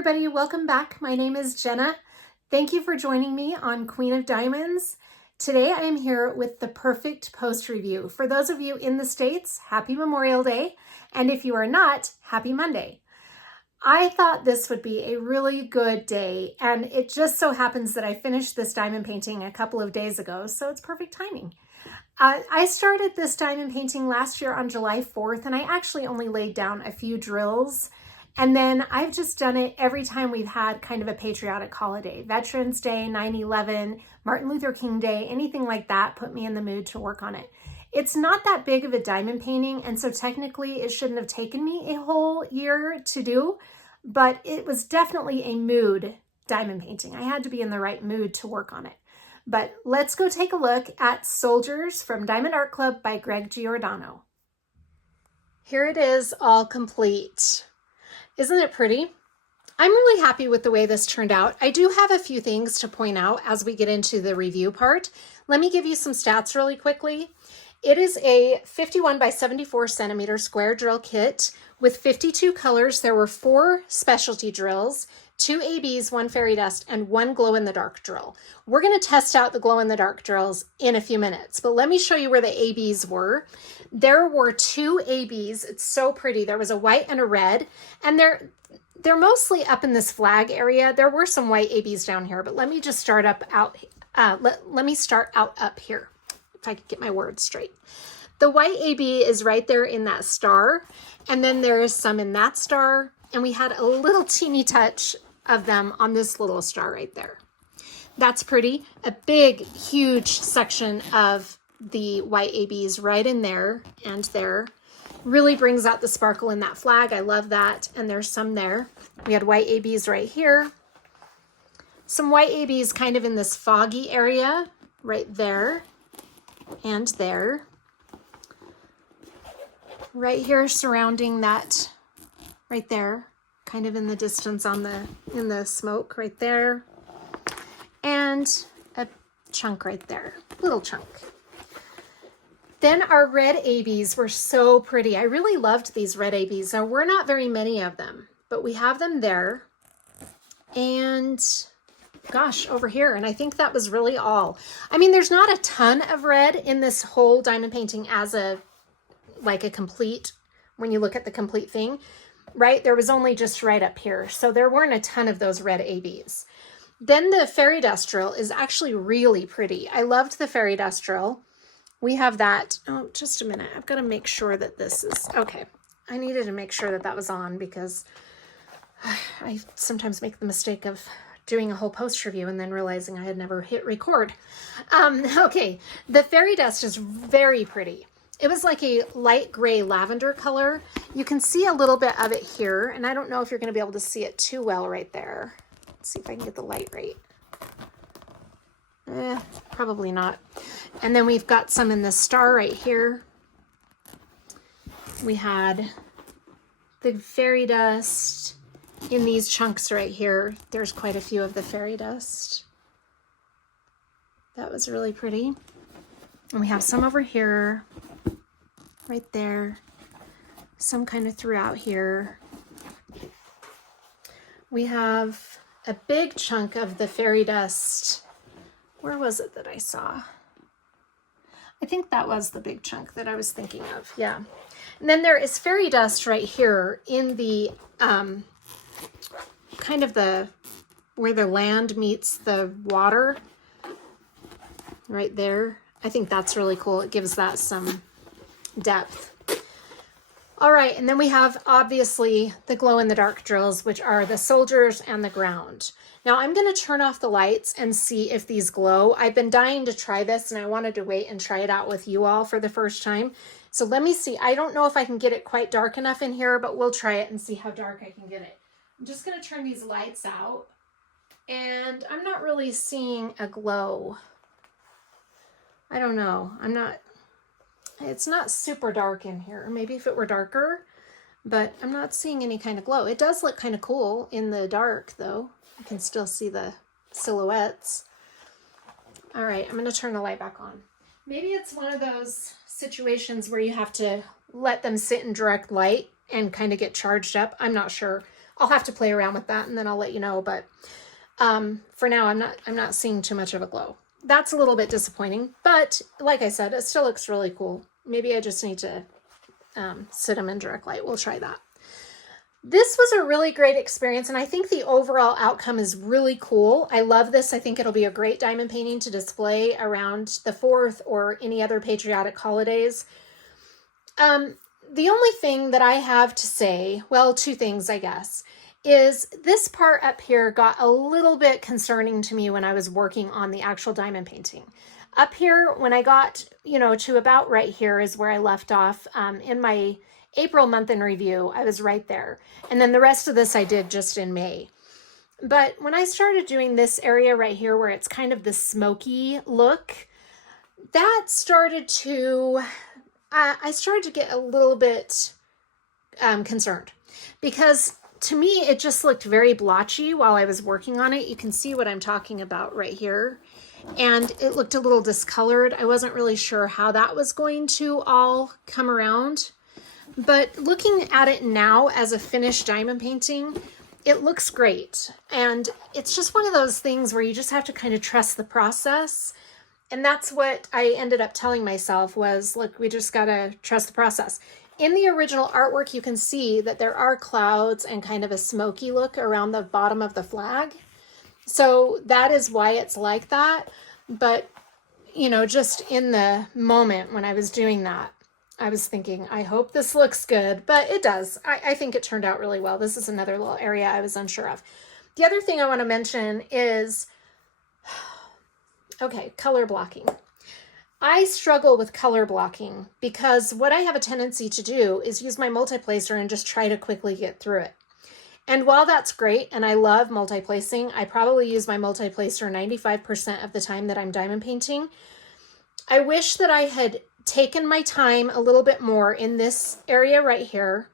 everybody, welcome back. My name is Jenna. Thank you for joining me on Queen of Diamonds. Today I am here with the perfect post review. For those of you in the States, happy Memorial Day, and if you are not, happy Monday. I thought this would be a really good day, and it just so happens that I finished this diamond painting a couple of days ago, so it's perfect timing. I started this diamond painting last year on July 4th, and I actually only laid down a few drills. And then I've just done it every time we've had kind of a patriotic holiday. Veterans Day, 9/11, Martin Luther King Day, anything like that put me in the mood to work on it. It's not that big of a diamond painting, and so technically it shouldn't have taken me a whole year to do, but it was definitely a mood diamond painting. I had to be in the right mood to work on it. But let's go take a look at Soldiers from Diamond Art Club by Greg Giordano. Here it is, all complete. Isn't it pretty? I'm really happy with the way this turned out. I do have a few things to point out as we get into the review part. Let me give you some stats really quickly. It is a 51 by 74 centimeter square drill kit with 52 colors. There were 4 specialty drills, 2 ABs, 1 fairy dust, and 1 glow-in-the-dark drill. We're going to test out the glow-in-the-dark drills in a few minutes, but let me show you where the ABs were. There were 2 ABs. It's so pretty. There was a white and a red, and they're mostly up in this flag area. There were some white ABs down here, but let me just start let me start out up here, if I could get my words straight. The white AB is right there in that star, and then there is some in that star, and we had a little teeny touch of them on this little star right there. That's pretty. A big, huge section of the white ABs right in there and there. Really brings out the sparkle in that flag. I love that. And there's some there. We had white ABs right here. Some white ABs kind of in this foggy area right there and there. Right here surrounding that right there, kind of in the distance in the smoke right there. And a chunk right there, little chunk. Then our red ABs were so pretty. I really loved these red ABs. Now, we're not very many of them, but we have them there. And gosh, over here. And I think that was really all. I mean, there's not a ton of red in this whole diamond painting as like a complete, when you look at the complete thing, right? There was only just right up here. So there weren't a ton of those red ABs. Then the fairy dust drill is actually really pretty. I loved the fairy dust drill. We have that. Oh, just a minute. I've got to make sure that this is okay. I needed to make sure that that was on because I sometimes make the mistake of doing a whole post review and then realizing I had never hit record. Okay, the fairy dust is very pretty. It was like a light gray lavender color. You can see a little bit of it here, and I don't know if you're going to be able to see it too well right there. Let's see if I can get the light right. Probably not. And then we've got some in the star right here. We had the fairy dust in these chunks right here. There's quite a few of the fairy dust. That was really pretty. And we have some over here, right there, some kind of throughout here. We have a big chunk of the fairy dust. Where was it that I saw? I think that was the big chunk that I was thinking of. Yeah. And then there is fairy dust right here in the kind of where the land meets the water right there. I think that's really cool. It gives that some depth. All right, and then we have obviously the glow-in-the-dark drills, which are the soldiers and the ground. Now I'm going to turn off the lights and see if these glow. I've been dying to try this, and I wanted to wait and try it out with you all for the first time. So let me see. I don't know if I can get it quite dark enough in here, but we'll try it and see how dark I can get it. I'm just going to turn these lights out, and I'm not really seeing a glow. I don't know. It's not super dark in here. Maybe if it were darker, but I'm not seeing any kind of glow. It does look kind of cool in the dark though. You can still see the silhouettes. All right, I'm gonna turn the light back on. Maybe it's one of those situations where you have to let them sit in direct light and kind of get charged up. I'm not sure. I'll have to play around with that and then I'll let you know. But for now, I'm not seeing too much of a glow. That's a little bit disappointing, but like I said, it still looks really cool. Maybe I just need to sit them in direct light. We'll try that. This was a really great experience, and I think the overall outcome is really cool. I love this. I think it'll be a great diamond painting to display around the 4th or any other patriotic holidays. The only thing that I have to say, well, 2 things, I guess, is this part up here got a little bit concerning to me when I was working on the actual diamond painting. Up here, when I got, to about right here is where I left off in my April month in review, I was right there. And then the rest of this I did just in May. But when I started doing this area right here where it's kind of the smoky look, that started to, I started to get a little bit concerned because to me, it just looked very blotchy while I was working on it. You can see what I'm talking about right here. And it looked a little discolored. I wasn't really sure how that was going to all come around. But looking at it now as a finished diamond painting, it looks great. And it's just one of those things where you just have to kind of trust the process. And that's what I ended up telling myself was, look, we just got to trust the process. In the original artwork, you can see that there are clouds and kind of a smoky look around the bottom of the flag. So that is why it's like that. But, just in the moment when I was doing that, I was thinking, I hope this looks good, but it does. I think it turned out really well. This is another little area I was unsure of. The other thing I want to mention is, okay, color blocking. I struggle with color blocking because what I have a tendency to do is use my multi-placer and just try to quickly get through it. And while that's great, and I love multi-placing, I probably use my multi-placer 95% of the time that I'm diamond painting. I wish that I had taken my time a little bit more in this area right here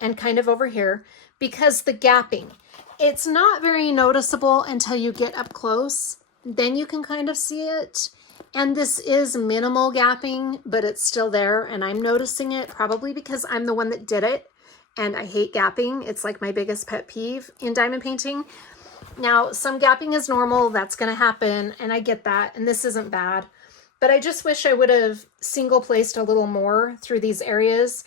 and kind of over here because the gapping, it's not very noticeable until you get up close. Then you can kind of see it. And this is minimal gapping, but it's still there. And I'm noticing it probably because I'm the one that did it. And I hate gapping. It's like my biggest pet peeve in diamond painting. Now, some gapping is normal. That's going to happen. And I get that. And this isn't bad. But I just wish I would have single placed a little more through these areas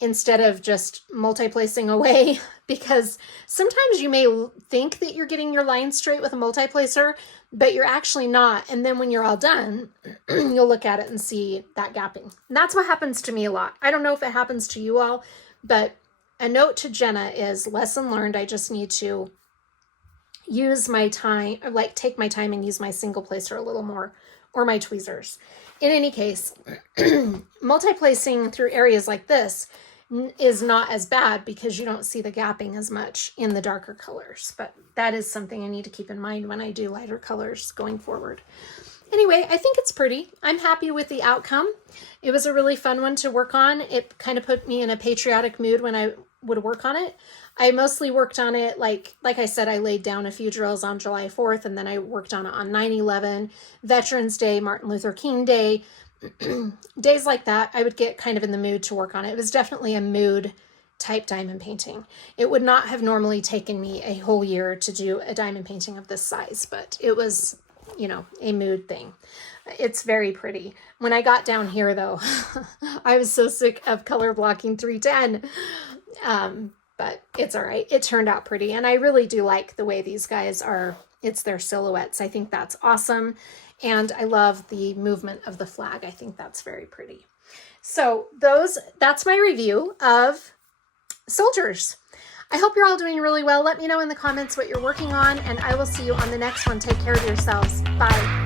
instead of just multi-placing away, because sometimes you may think that you're getting your line straight with a multi-placer, but you're actually not. And then when you're all done, you'll look at it and see that gapping. And that's what happens to me a lot. I don't know if it happens to you all, but a note to Jenna is lesson learned. I just need to use my time, like take my time and use my single placer a little more, or my tweezers. In any case, multi-placing through areas like this is not as bad because you don't see the gapping as much in the darker colors. But that is something I need to keep in mind when I do lighter colors going forward. Anyway, I think it's pretty. I'm happy with the outcome. It was a really fun one to work on. It kind of put me in a patriotic mood when I would work on it. I mostly worked on it, like I said, I laid down a few drills on July 4th, and then I worked on it on 9/11, Veterans Day, Martin Luther King Day, days like that. I would get kind of in the mood to work on it. It was definitely a mood type diamond painting. It would not have normally taken me a whole year to do a diamond painting of this size, but it was, a mood thing. It's very pretty. When I got down here though, I was so sick of color blocking 310. But it's all right. It turned out pretty. And I really do like the way these guys are. It's their silhouettes. I think that's awesome. And I love the movement of the flag. I think that's very pretty. So that's my review of soldiers. I hope you're all doing really well. Let me know in the comments what you're working on, and I will see you on the next one. Take care of yourselves. Bye.